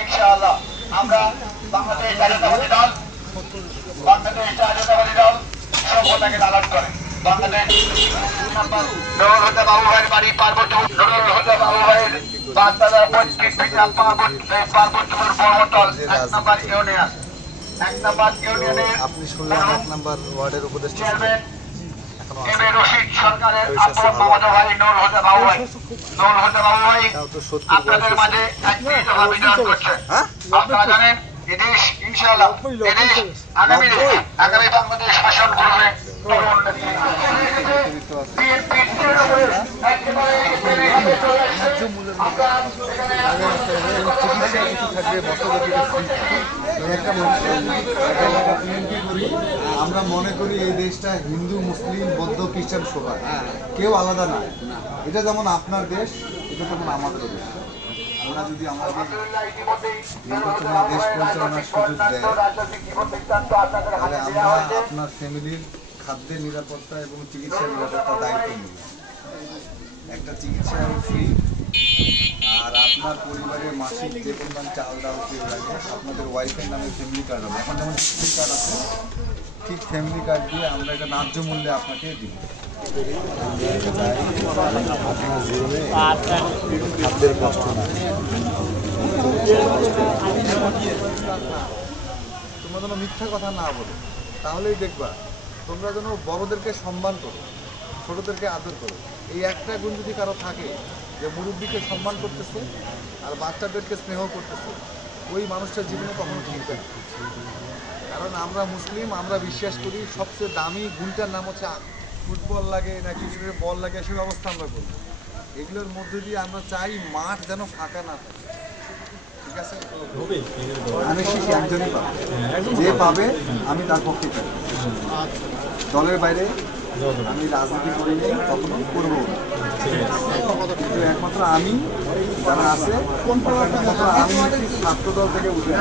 ইনশাআল্লাহ আমরা বাংলাদেশ জাতীয়তাবাদী দল সভ্যতাকে লালন করে বাংলাদেশ নুরুল হুদা বাবু ভাইয়ের বাড়ি পার্বত্য নুরুল হুদা বাবু ভাইয়ের ৫,০২৫ ফিটা পার্বত্যপুর বড়মতল ১ নম্বর ইউনিয়ন ১ নম্বর ইউনিয়নের আপনি শুনলেন ১ নম্বর ওয়ার্ডের উপদেষ্টা চেয়ারম্যান এম এ রশিদ সরকারের আপন মামাতো ভাই নুরুল হুদা বাবু ভাই আপনাদের মাঝে এক মিনিট বিধান করছে। আপনারা জানেন এদেশ ইনশাআল্লাহ এদেশ আগামী বাংলাদেশ শাসন করবে আমরা মনে করি এই দেশটা হিন্দু মুসলিম বৌদ্ধ খ্রিস্টান সবাই কেউ আলাদা না। এটা যেমন আপনার দেশ, এটা যেমন আমাদের দেশ। ওরা যদি আমাদের নির্বাচনে দেশ পরিচালনার সুযোগ দেয় তাহলে আমরা আপনার ফ্যামিলির খাদ্যের নিরাপত্তা এবং চিকিৎসার নিরাপত্তার দায়িত্ব নিই। একটা চিকিৎসা ফ্রি, আর আপনার পরিবারের মাসিক যে পরিমাণ চাল ডাল কেউ লাগে আপনাদের ওয়াইফের নামে ফ্যামিলি কার্ড হবে। এখন যেমন ফ্যামিলি কার্ড আছে, ঠিক ফ্যামিলি কার্ড দিয়ে আমরা এটা ন্যায্য মূল্যে আপনাকে দিব। খাদ্যের কষ্ট না, তোমরা যেন মিথ্যা কথা না বলো, তাহলেই দেখবা তোমরা যেন বড়দেরকে সম্মান করো, ছোটদেরকে আদর করো। এই একটা গুণ যদি কারো থাকে যে মুরব্বীকে সম্মান করতেছে আর বাচ্চাদেরকে স্নেহ করতেছে, ওই মানুষটার জীবনে কখনো ঠিকবে না। কারণ আমরা মুসলিম, আমরা বিশ্বাস করি সবচেয়ে দামি গুণটার নাম হচ্ছে ফুটবল লাগে না ক্রিকেটের বল লাগে, এসব অবস্থা আমরা করি। এগুলোর মধ্যে দিয়ে আমরা চাই মাঠ যেন ফাঁকা না থাকে। ঠিক আছে, আমি শিখি একজনই পাবে, যে পাবে আমি তার পক্ষে চাই। দলের বাইরে আমি রাজনীতি করিনি, কখনো করবো না। কিন্তু একমাত্র আমি যারা আছে আমি ছাত্র দল থেকে উঠে